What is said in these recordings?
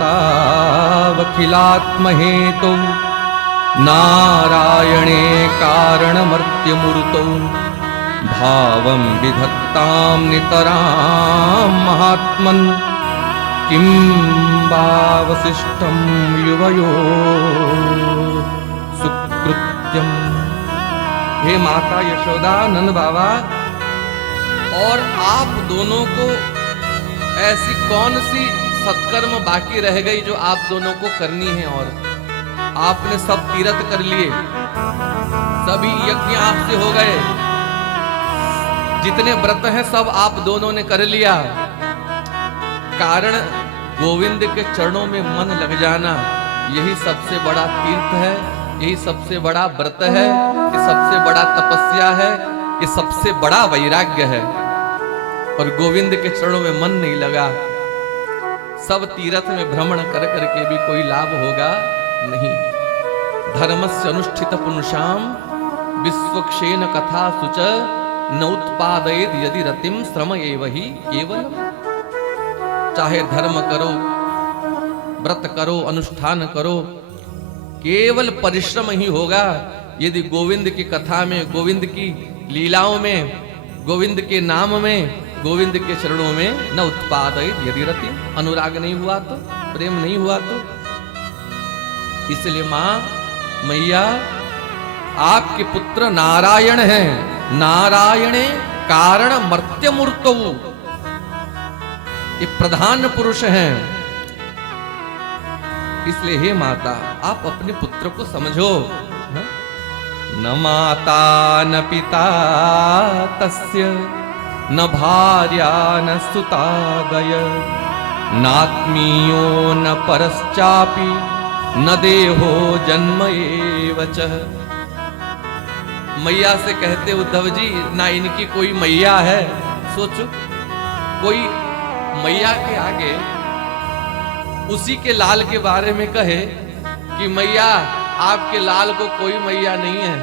तावखिलात्महेतु नारायणे कारणमर्त्यमूर्तौ भावं विधत्तां नितरां महात्मन् किं वावशिष्टं युवयो सुकृत्यम्। हे माता यशोदा, नंद बाबा, और आप दोनों को ऐसी कौन सी सत्कर्म बाकी रह गई जो आप दोनों को करनी है? और आपने सब तीर्थ कर लिए, सभी यज्ञ आपसे हो गए, जितने व्रत हैं सब आप दोनों ने कर लिया। कारण गोविंद के चरणों में मन लग जाना, यही सबसे बड़ा तीर्थ है, यही सबसे बड़ा व्रत है, ये सबसे बड़ा तपस्या है, ये सबसे बड़ा वैराग्य है। और गोविंद के चरणों में मन नहीं लगा, सब तीर्थ में भ्रमण कर करके भी कोई लाभ होगा नहीं। धर्मस्य अनुष्ठित पुंसाम विश्वक्षेण कथा सुच न उत्पादयेद यदि रतिम श्रम एव ही केवल। चाहे धर्म करो, व्रत करो, अनुष्ठान करो, केवल परिश्रम ही होगा यदि गोविंद की कथा में, गोविंद की लीलाओं में, गोविंद के नाम में, गोविंद के चरणों में न उत्पादयेद यदि रति, अनुराग नहीं हुआ तो, प्रेम नहीं हुआ तो। इसलिए मां, मैया, आपके पुत्र नारायण हैं, नारायणे कारण मर्त्यमूर्तौ, ये प्रधान पुरुष हैं। इसलिए हे माता, आप अपने पुत्र को समझो। न माता न पिता तस्य न भार्या न सुतादय नात्मीयो न परश्चापि न देहो जन्म एव च। मैया से कहते उद्धव जी, ना इनकी कोई मैया है। सोचो, कोई मैया के आगे उसी के लाल के बारे में कहे कि मैया, आपके लाल को कोई मैया नहीं है,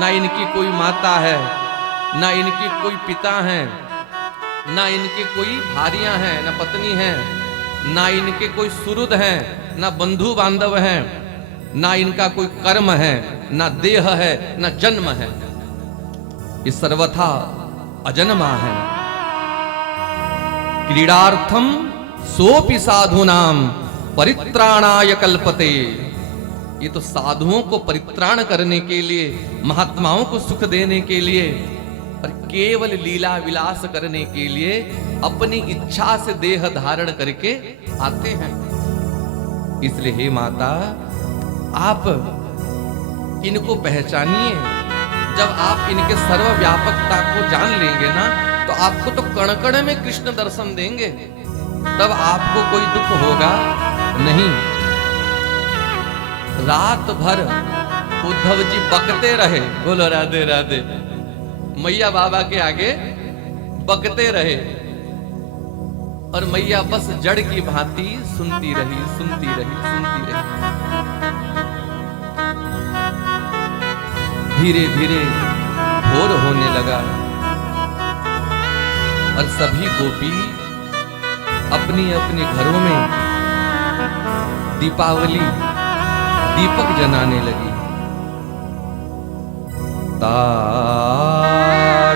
ना इनकी कोई माता है, ना इनकी कोई पिता है, ना इनके कोई भारियां हैं, ना पत्नी हैं, ना इनके कोई सुहृद हैं, ना बंधु बांधव हैं, ना इनका कोई कर्म है, ना देह है, ना जन्म है, ये सर्वथा अजन्मा है। क्रीडार्थम सोपि साधूनाम परित्राणाय कल्पते। ये तो साधुओं को परित्राण करने के लिए, महात्माओं को सुख देने के लिए, और केवल लीला विलास करने के लिए अपनी इच्छा से देह धारण करके आते हैं। इसलिए हे माता, आप इनको पहचानिए। जब आप इनके सर्वव्यापकता को जान लेंगे ना, तो आपको तो कण कण में कृष्ण दर्शन देंगे, तब आपको कोई दुख होगा नहीं। रात भर उद्धव जी बकते रहे, बोलो राधे राधे, मैया बाबा के आगे बकते रहे, और मैया बस जड़ की भांति सुनती रही, सुनती रही, सुनती रही। धीरे धीरे भोर होने लगा और सभी गोपी अपनी अपने घरों में दीपावली दीपक जलाने लगी।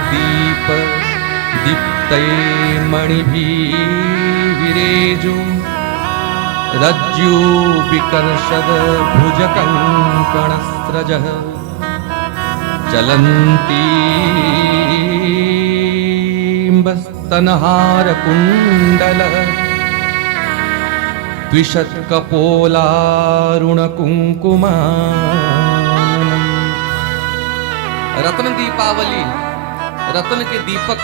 दीप दीप्ते मणिभिः विरेजु रज्जु विकर्षद भुजकङ्कणस्रजः चलन्ती स्तनहार कुंडल द्विषत् कपोलारुण कुंकुमा। रत्न दीपावली, रत्न के दीपक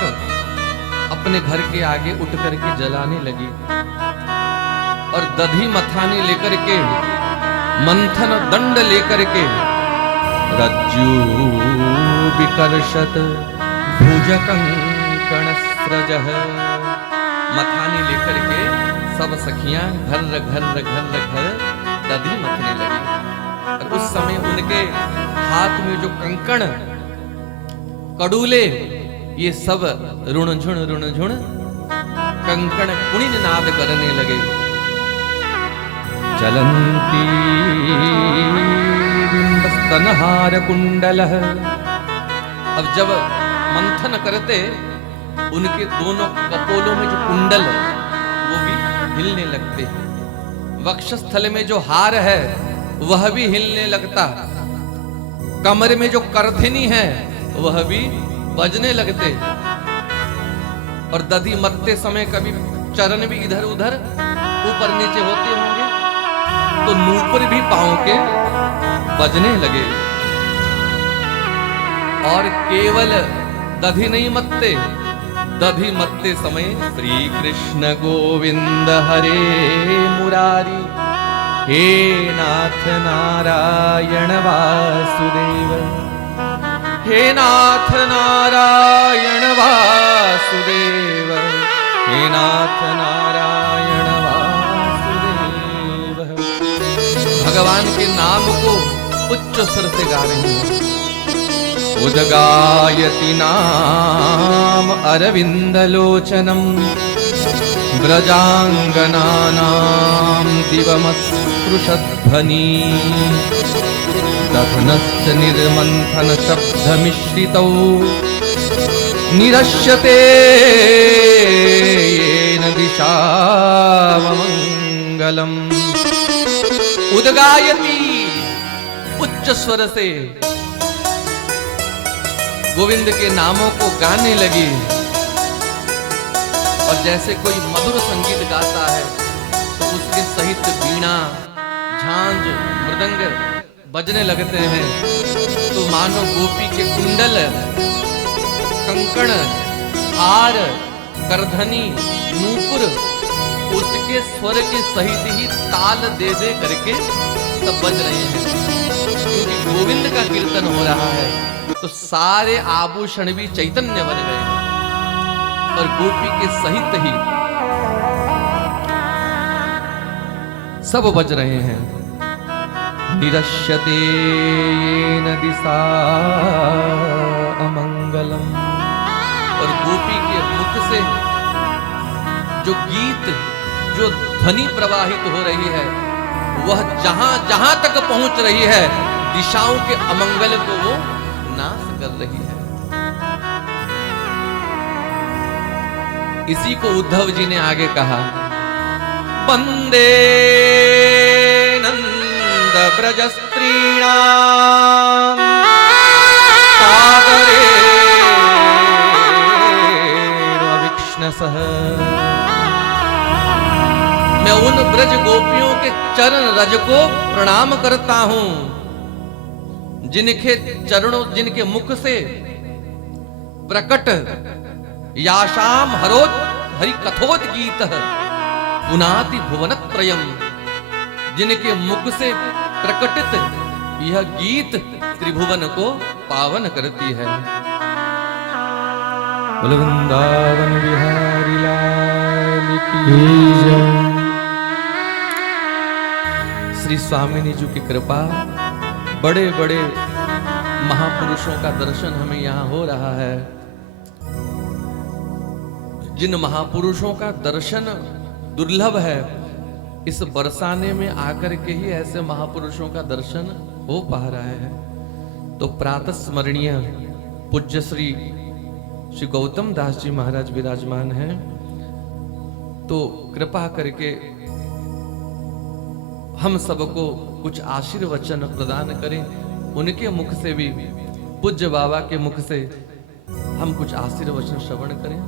अपने घर के आगे उठ करके जलाने लगी, और दधी मथानी लेकर के, मंथन दंड लेकर के, रज्जु विकर्षत भुजकंकणस्रजः, मथानी लेकर के सब सखियां घर घर घर घर दधी मथने लगी। और उस समय उनके हाथ में जो कंकण कड़ूले, ये सब रुणझुण कंकण कुणिन नाद करने लगे। चलंती स्तनहार कुंडलः। अब जब मंथन करते उनके दोनों कपोलों में जो कुंडल वो भी हिलने लगते, वक्षस्थल में जो हार है वह भी हिलने लगता, कमर में जो करधिनी है वह भी बजने लगते, और दधी मत्ते समय कभी चरण भी इधर उधर ऊपर नीचे होते होंगे तो नूपुर भी पांव के बजने लगे। और केवल दधी नहीं मत्ते, दधी मत्ते समय श्री कृष्ण गोविंद हरे मुरारी, हे नाथ नारायण वासुदेव, हे नाथ नारायण वासुदेव, हे नाथ नारायण वासुदेव। भगवान के नाम को उच्च स्वर से गा रही हैं। उदगायति नाम अरविंदलोचनम, व्रजांगनानां दिवमस्पृशध्वनि, दधनश्च निर्मन्थन शब्दमिश्रितौ, निरश्यते येन दिशाममंगलम्। उदगायति, उच्च स्वर से गोविंद के नामों को गाने लगी, और जैसे कोई मधुर संगीत गाता है तो उसके सहित वीणा, झांझ, मृदंग बजने लगते हैं, तो मानो गोपी के कुंडल, कंकण, हार, करधनी, नूपुर उसके स्वर के सहित ही ताल दे दे करके सब बज रहे हैं, क्योंकि गोविंद का कीर्तन हो रहा है। तो सारे आभूषण भी चैतन्य बन गए और गोपी के सहित ही सब बज रहे हैं। निरश्यते येन दिशा अमंगलम। और गोपी के मुख से जो गीत, जो ध्वनि प्रवाहित हो रही है, वह जहां जहां तक पहुंच रही है दिशाओं के अमंगल को वो नाश कर रही है। इसी को उद्धव जी ने आगे कहा, वंदे नंद ब्रज स्त्रीणाम सागरे विष्णसः। मैं उन ब्रज गोपियों के चरण रज को प्रणाम करता हूं, जिनके चरणों, जिनके मुख से प्रकट याशाम हरोद हरि कथोद गीत पुनाति भुवनत्रयम। जिनके मुख से प्रकटित यह गीत त्रिभुवन को पावन करती है। वृंदावन बिहारी लाल की जय। श्री स्वामिनी जी की कृपा, बड़े बड़े महापुरुषों का दर्शन हमें यहाँ हो रहा है। जिन महापुरुषों का दर्शन दुर्लभ है, इस बरसाने में आकर के ही ऐसे महापुरुषों का दर्शन हो पा रहा है। तो प्रातः स्मरणीय पूज्य श्री गौतम दास जी महाराज विराजमान हैं, तो कृपा करके हम सबको कुछ आशीर्वचन प्रदान करें। उनके मुख से भी, पूज्य बाबा के मुख से हम कुछ आशीर्वचन श्रवण करें।